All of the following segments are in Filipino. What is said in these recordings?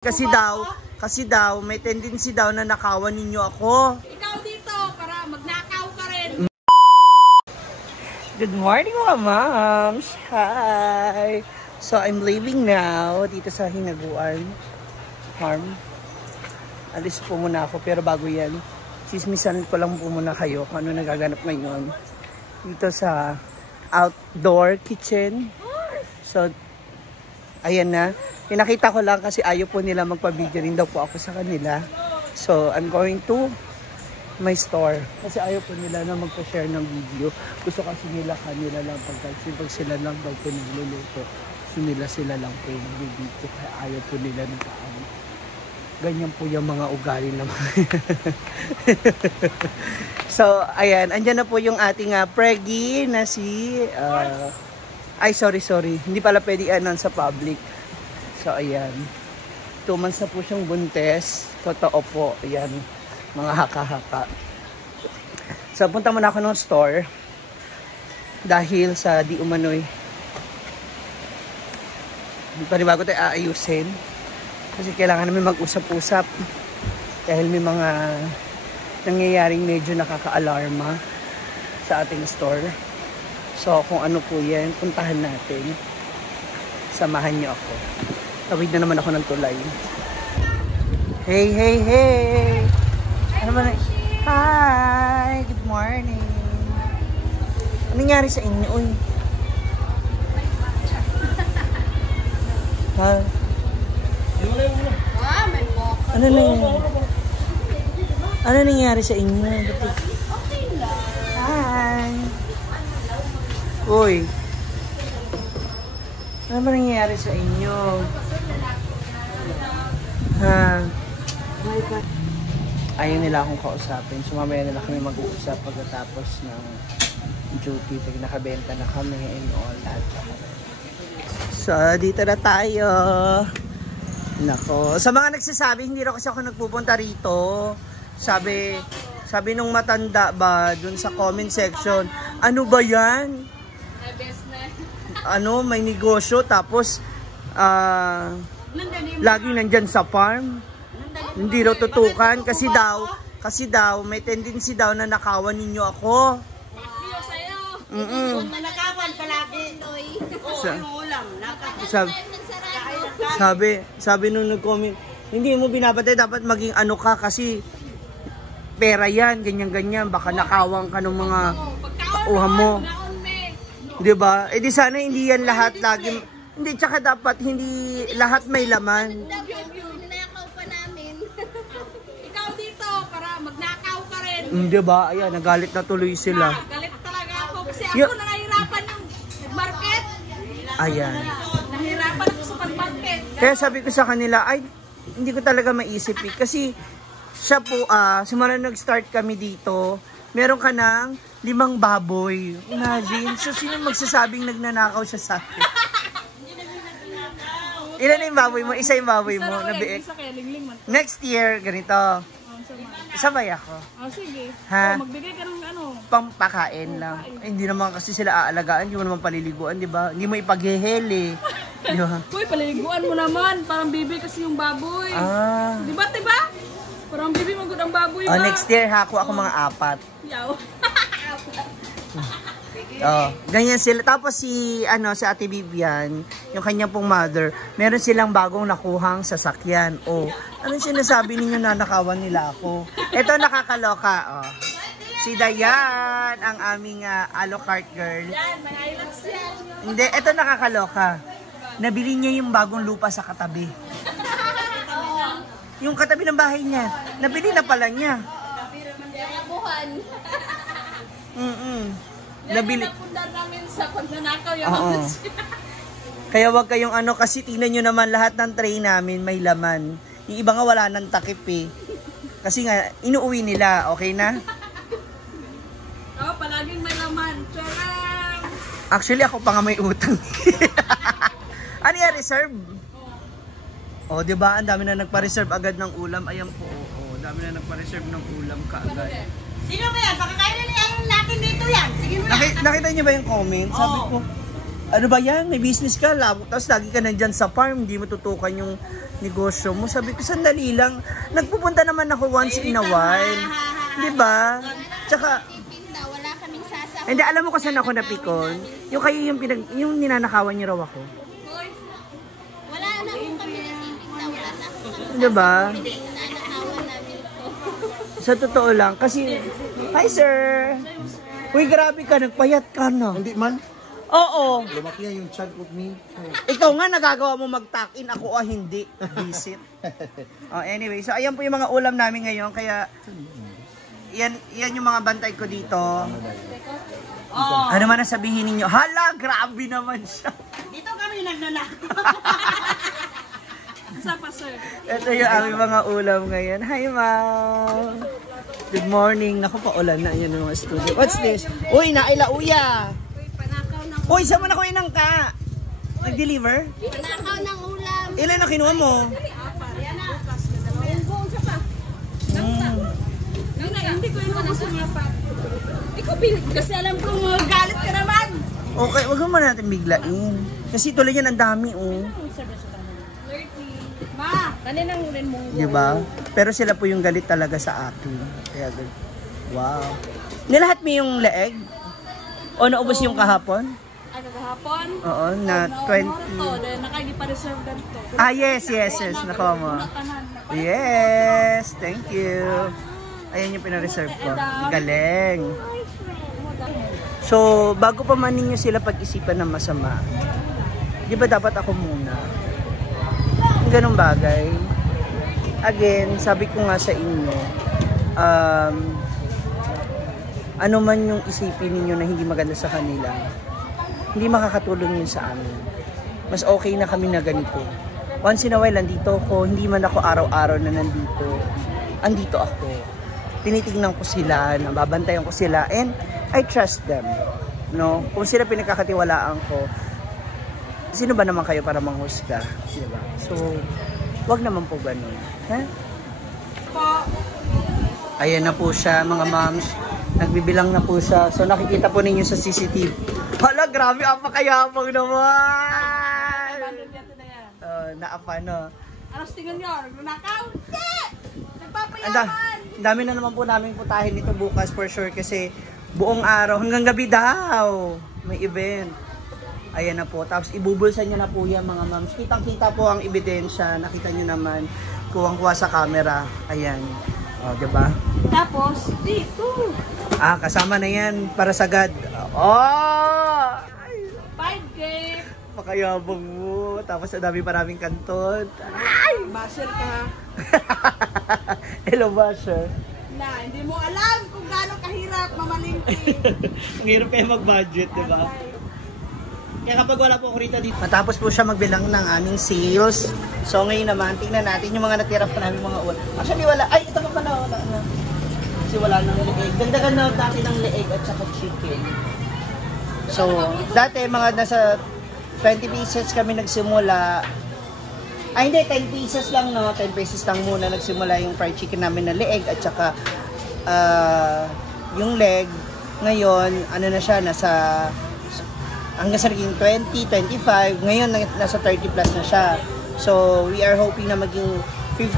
Kasi daw, may tendency daw na nakawan ninyo ako. Ikaw dito, para magnakaw ka rin. Good morning mga moms! Hi! So, I'm leaving now dito sa Hinaguan Farm. Alis po muna ako, pero bago yan, chismisan ko lang po muna kayo kung ano nagaganap ngayon dito sa outdoor kitchen. So, ayan na. Pinakita ko lang kasi ayaw po nila magpa-video rin daw po ako sa kanila. So, I'm going to my store. Kasi ayaw po nila na magpa-share ng video. Gusto kasi nila kanila lang pag sila lang daw po nagluluto. Gusto nila sila lang po yung video. Kaya ayaw po nila ng kaawit. Ganyan po yung mga ugali naman. So, ayan. Andyan na po yung ating preggy na si... ay, sorry. Hindi pala pwede announce sa public. So, ayan. 2 months na po siyang buntes. Totoo po. Ayan. Mga haka-haka. So, punta muna ako ng store. Dahil sa di umano'y panibago tayo aayusin. Kasi kailangan namin mag-usap-usap. Dahil may mga nangyayaring medyo nakaka-alarma sa ating store. So, kung ano po yan, puntahan natin. Samahan niyo ako. Tawid na naman ako ng tulay. Hey! Ano ba na? Hi! Good morning! Ano nangyari sa inyo? Uy? Ha? Ano nangyari? Ano nangyari sa inyo? Okay lang. Hi! Uy! Ano ba nangyayari sa inyo? Ha? Ayaw nila akong kausapin. So mamaya nila kami mag-uusap pagkatapos ng duty. Pag nakabenta na kami and all that. So dito na tayo. Nako. Sa mga nagsasabi, hindi rin kasi ako nagpupunta rito. Sabi nung matanda ba dun sa comment section, ano ba yan? Ano, may negosyo tapos lagi nandyan sa farm. Hindi raw tutukan kasi daw may tendency daw na nakawan ninyo ako. Nakawan palagi. Sabi nung nag-comment, hindi mo binabantay, dapat maging ano ka kasi pera yan, ganyan-ganyan, baka nakawang ka ng mga kakuha mo. Diba? Eh di sana hindi yan lahat lagi. Hindi, tsaka dapat hindi lahat may laman. Ninakaw pa namin. Ikaw dito, para magnakaw ka rin. Diba? Ayan, nagalit na tuloy sila. Galit talaga ako kasi ako na nahirapan yung market. Ayan. Nahirapan ako sa pag-market. Kaya sabi ko sa kanila, ay, hindi ko talaga maisip eh. Kasi siya po, simula nag-start kami dito, meron ka ng 5 baboy. Imagine. So, sino magsasabing nagnanakaw siya sa akin? Ilan na yung baboy mo? Isa yung baboy mo. Nabiik. Next year, ganito. Sabay ako. Sige. Ha? Magbigay ka ng ano? Pampakain lang. Hindi naman kasi sila aalagaan. Hindi mo naman paliliguan, di ba? Hindi mo ipaghehel eh. Di ba? Uy, paliliguan mo naman. Parang bibi kasi yung baboy. Di ba? Parang bibi magod ang baboy ba? Next year, hako ako mga 4. Yaw. Ganyan sila. Tapos si Ate Vivian, yung kanyang pong mother, meron silang bagong nakuhang sasakyan. Ano sinasabi ninyo na nakawan nila ako? Ito nakakaloka. Si Dayan, ang aming Alocart girl. Yan, mga ilots yan. Hindi, ito nakakaloka. Nabili niya yung bagong lupa sa katabi. Yung katabi ng bahay niya. Nabili na pala niya. Buhan. Nabili. Napundar namin sa pagnanakaw yung Kaya wag kayong kasi tingnan nyo naman lahat ng tray namin may laman. Yung iba nga wala nang takip eh. Kasi nga, inuuwi nila. Okay na? Palaging may laman. Charang! Actually, ako pa nga may utang. Ano yan? Reserve? Diba? Ang dami na nagpa-reserve agad ng ulam. Ayan po. Dami na nagpa-reserve ng ulam kaagad. Sino ba yan? Baka kaya na yung natin dito yan. Sige mo na. Nakita niyo ba yung comment? Sabi ko, ano ba yan? May business ka, tapos lagi ka nandyan sa farm, hindi mo tutukan yung negosyo mo. Sabi ko, sandali lang. Nagpupunta naman ako once in a while. Di ba? Tsaka, wala kaming sasakot. hindi, alam mo kung saan ako napikon? Yung kayo yung ninanakawan niyo raw ako. Wala na kung kami natitinda. Wala na kung kami Di ba? nanakawan namin po. Sa totoo lang. Kasi, hi sir! Uy, grabe ka, nagpayat ka na. Hindi man. Oo. Lumaki yan yung chug of me. Ikaw nga nagagawa mo mag-tuck-in, ako hindi. Visit. Oh, anyway, so ayan po yung mga ulam namin ngayon. Kaya, yan yung mga bantay ko dito. Ano man ang sabihin ninyo? Hala, grabe naman siya. Dito kami nagnanakaw. Isa pa, sir. Ito yung aming mga ulam ngayon. Hi, ma'am. Good morning. Naku, paulan na yan ng mga studio. What's this? Uy, nailauya. Uy, saan mo na kuha ng ka? Nag-deliver? Panakaw ng ulam. Ilan na kinuha mo? Hindi ko inubos ang apat. Ikaw, kasi alam ko galit ka naman. Okay, wag mo natin biglain. Kasi tuloy yan ang dami, oh. 30. Ma, kaninang rin mong Diba? Pero sila po yung galit talaga sa akin. Kaya, wow. Nilahat mo yung leeg? O naubos yung kahapon? ano kahapon? Oo, na 20. Nakagi-pa-reserve ganito. Ah, yes. Nakuha mo. Yes, thank you. Ayan yung pinareserve ko. Galing. So, bago pa man ninyo sila pag-isipan ng masama, di ba dapat ako muna? Ganong bagay. Again, sabi ko nga sa inyo, ano man yung isipin ninyo na hindi maganda sa kanila, hindi makakatulong yun sa amin. Mas okay na kami na ganito. Once in a while, nandito ako. Hindi man ako araw-araw na nandito. Andito ako. Tinitignan ko sila, nababantayan ko sila, and I trust them. No? Kung sila pinagkakatiwalaan ko, sino ba naman kayo para manghusga? Diba? So, wag naman po ganun. Ha? Ayan na po siya, mga moms. Nagbibilang na po siya. So, nakikita po ninyo sa CCTV. Hala, grabe, apakayabang naman! Naapa, no? Alas tingnan nyo, nagnanakaw? Hindi! Ang Nagpapayaman! dami na naman po namin putahin dito bukas for sure kasi buong araw, hanggang gabi daw, may event. Ayan na po. Tapos ibubulsa niya na po yan, mga moms. Kitang-kita po ang ebidensya. Nakita niyo naman, kuwang-kuha sa camera. Ayan. O, diba? Tapos, dito. Ah, kasama na yan para sagad. Oh! 5K. Pakayabang mo. Tapos ang dami paraming kanton. Basher ka. Hello, Basher. Na, hindi mo alam kung gaano kahirap mamalingki. Ang hirap kayo mag-budget, diba? Kaya kapag wala po ako rito dito. Matapos po siya magbilang ng aming sales. So ngayon naman, tingnan natin yung mga natira pa namin mga ulam. Actually wala. Ay, ito pa pala. Wala na. Kasi wala nang leeg. Dagdagan na natin ng leeg at saka chicken. So, dati mga nasa 20 pieces kami nagsimula. Ay hindi, 10 pieces lang, no? 10 pesos lang muna nagsimula yung fried chicken namin na leeg at saka yung leg. Ngayon, ano na siya, nasa hanggang sa naging 20, 25, ngayon nasa 30 plus na siya. So, we are hoping na maging 50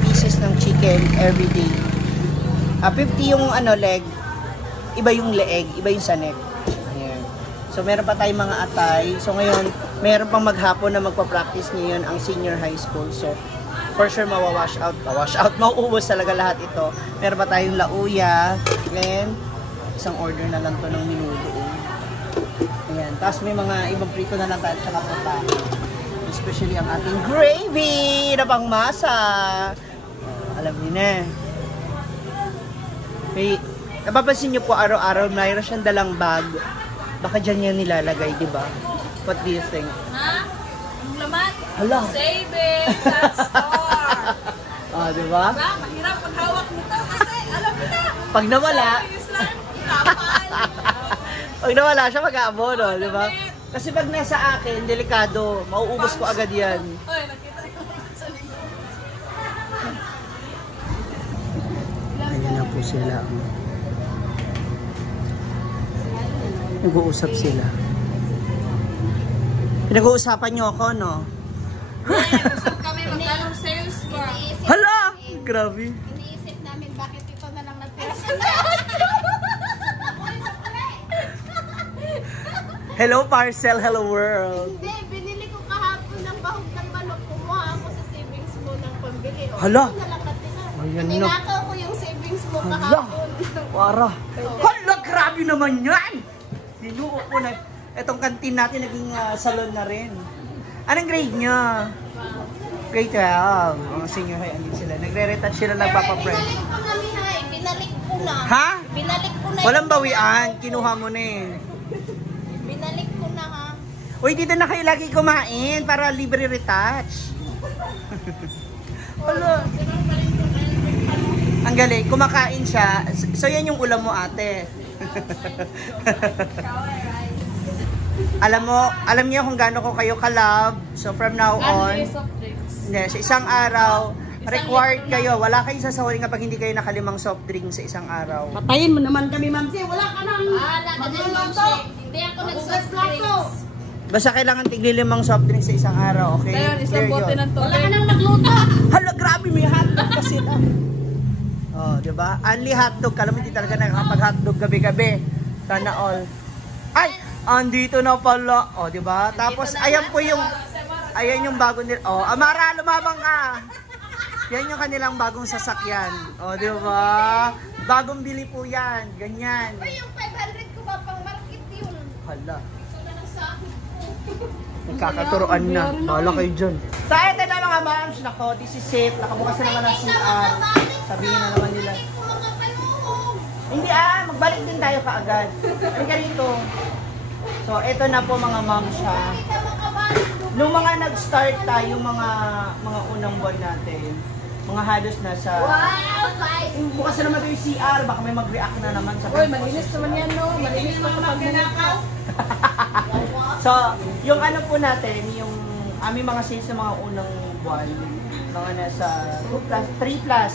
pieces ng chicken every day. 50 yung leg, iba yung leeg, iba yung sa neck. Ayan. So, meron pa tayong mga atay. So, ngayon, meron pang maghapon na magpa-practice ngayon ang senior high school. So, for sure, mawawash out, mauubos talaga lahat ito. Meron pa tayong lauya, and isang order na lang to ng minuto. Ayan. Tapos may mga ibang prito na lang tayo at saka patahe. Especially ang ating gravy na pang masa. Alam niyo na. May, napapansin niyo po araw-araw mayroon siyang dalang bag. Baka dyan yan nilalagay, di ba? What do you think? Ha? Ang laman? Hala. Savings at store. Di ba? Diba? Mahirap paghawak nito kasi alam mo na. Pag nawala, Savings lang, kapal. pag nawala siya mag-aabono, di ba? Kasi pag nasa akin, delikado, mauubos ko agad yan. Oy, nakita ko sa likod. Ayan na po sila. Nag-uusap sila. Pinag-uusapan niyo ako, no? Usap kami magkano sales ba? Hala! Grabe. Iniisip namin bakit ito na lang natira sa Hello parcel, hello world. Hindi, binili ko kahapon ng bahog ng manok. Kumuha ako sa savings mo ng pambili. Hala! Ito na lang natira. Ayan na. Ninakaw ko yung savings mo Hala! kahapon. Wara. Hala, grabe naman yan! Sinuko ko na. Etong kantin natin naging salon na rin. Anong grade niya? Grade 12. Mga senior high, andin sila. Nagre-retouch sila, nagpapapress. Binalik ko na, Mihay. Binalik ko na. Ha? Binalik ko na. Walang bawian. Kinuha mo na eh. Binalik ko na, ha. Uy, dito na kayo lagi kumain para libre retouch. Hala. Ang galing. Kumakain siya. So, yan yung ulam mo, ate. Alam niyo kung gaano ko kayo kalab. So, from now on, hindi, sa isang araw, required kayo. Wala kayong sasawarin kapag hindi kayo nakalimang soft drink sa isang araw. Patayin mo naman kami, Ma'am Si. Wala ka nang... Wala ka din, milkshake. Hindi ako nag-soft drinks. Basta kailangan tigli-limang soft drink sa isang araw, okay? Kaya isang Clear bote yun. ng tubig. Wala ka nang nagluto. Hala, grabe, may hotdog kasi na. Oh, di ba? Only hotdog. Kala mo hindi talaga nakakapag-hotdog gabi-gabi. Sana all. Ay, andito na pala. Oh, di ba? Tapos, ayan po yung, ayan yung bago nila. Oh, Amara, lumabang ka. Yan yung kanilang bagong sasakyan. Oh, di ba? Bagong bili po yan. Ganyan. Uy, yung 500 ko ba pang market yun? Hala. So, na lang sa akin. Nagkakaturoan na. Bahala kayo dyan. So, ito na mga moms. Nako, this is safe. Nakabukas na naman ang CR. Sabihin na naman nila. Hindi ko mga panuhong. Hindi magbalik din tayo kaagad. Ano ka rito? So, ito na po mga moms ha. Hindi ka makabalik. Nung mga nag-start tayo, mga unang buwan natin, mga halos na sa... Wow, guys. Bukas na naman ito yung CR. Baka may mag-react na naman sa... Uy, malinis naman yan, no? Malinis pa kapag nanakaw. So, yung ano po natin, yung aming mga sales sa mga unang buwan, mga nasa 2 plus, 3 plus,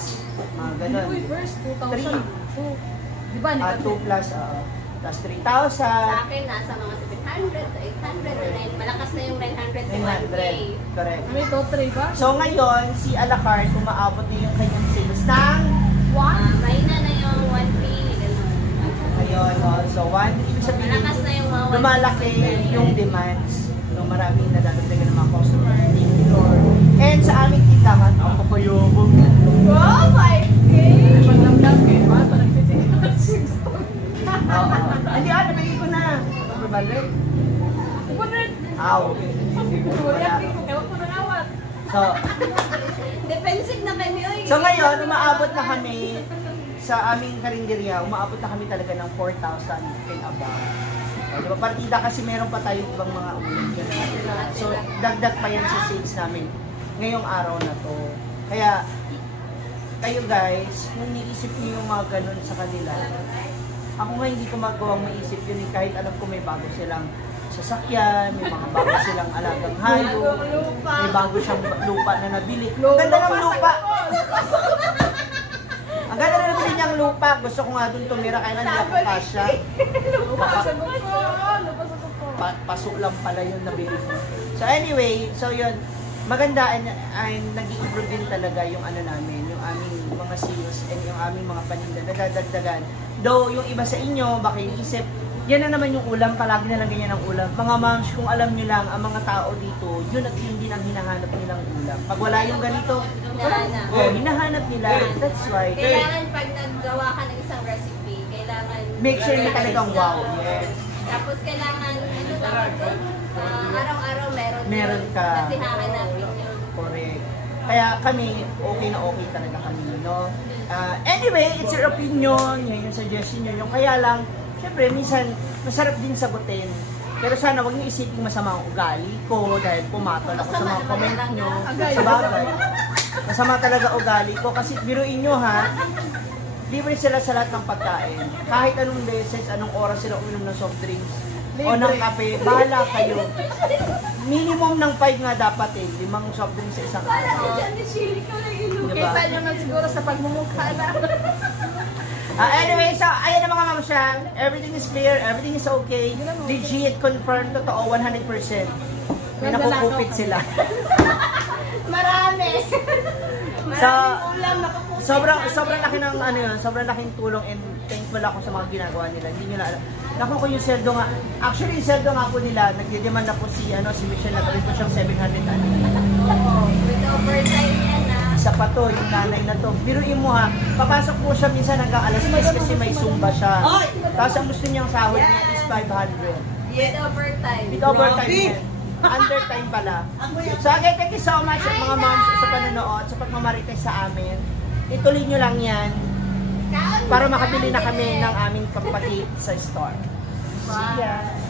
mga ganun. Uy, first, 2,000. 3. Di ba? 2 plus, plus 3,000. Sa akin, nasa mga 700 to 800. Malakas na yung 900 to 1K. 900. Correct. May to 3 ba? So ngayon, si a la carte, umaabot na yung kanyang sales ng Mahina na yung 1K. Ganun. ngayon. So 1, ibig sabihin, Malakas na yung mga 1K. lumalaki yung demands. No, maraming nadadagdagan ng mga customer, floor. And sa aming tindahan, ako pa yung... Wow, 5K! Paglamdam kayo, ba? Parang titigil. Oo. Hindi, nabigay ko na. Balik. 200. Aw. Ewan ko na nawat. So, Defensive na kami, oy. so ngayon, umaabot na kami sa aming karinderya, umaabot na kami talaga ng 4,000 and above. O, diba, partida kasi meron pa tayong ibang mga ulam dyan. So, dagdag pa yan sa sales namin ngayong araw na to. Kaya, kayo guys, kung niisip niyo yung mga ganun sa kanila, ako nga hindi ko magawang maisip yun kahit alam ko may bago silang sasakyan, may mga bago silang alagang hayop, may bago siyang lupa na nabili. Ang ganda ng lupa! Ang ganda na nabili niyang lupa. Gusto ko nga dun tumira, kaya hindi ako kasya. Pasok lang pala yun nabili mo. So anyway, so yun, maganda ay nag-i-improve din talaga yung ano namin, yung aming mga sales and yung aming mga paninda nadadagdagan. Though yung iba sa inyo, baka iisip, yan na naman yung ulam, palagi na lang ganyan ang ulam. Mga moms, kung alam nyo lang, ang mga tao dito, yun at yun din ang hinahanap nilang ulam. Pag wala yung ganito, hinahanap nila. That's right. Kailangan pag naggawa ka ng isang recipe, kailangan Make sure na talagang wow. Yes. Tapos kailangan, ano tawag doon? Araw-araw Meron ka. Kasi hahanapin yun. Correct. Kaya kami, okay na okay talaga kami, no? Anyway, it's your opinion, yun yung suggestion nyo. Yung kaya lang, syempre, minsan, masarap din sagutin. Pero sana wag niyo isipin masama ang ugali ko dahil pumatol ako sa mga comment nyo. Sa bagay. Masama talaga ugali ko kasi biruin nyo ha, libre sila sa lahat ng pagkain. Kahit anong beses, anong oras sila uminom ng soft drinks o ng kape, bahala kayo. Minimum ng 5 nga dapat 5 soft drinks sa isang araw. Diba? Kaysa naman siguro sa pagmumukha na. Anyway, so ayan na mga mamsyang, everything is clear, everything is okay. Legit, confirmed, totoo, 100%. May nakukupit sila. Marami. So, sobrang laki ng ano yun, sobrang laking tulong and thankful ako sa mga ginagawa nila. Hindi nyo na alam. Nakuha ko yung sweldo nga. Actually, yung sweldo nga po nila, nagdidemand na po si Michelle na gawin po siyang 700 ano. Oo. With overtime yan Isa pa to, yung nanay na to. Biruin mo ha, papasok po siya minsan hanggang alas 10 kasi may zumba siya. Tapos ang gusto niyang sahod niya is 500. With overtime. With overtime yan. Undertime pala. So again, thank you so much mga moms sa panonood, sa pagmamarites sa amin. Ituloy nyo lang yan para makabili na kami ng aming kapatid sa store. See ya!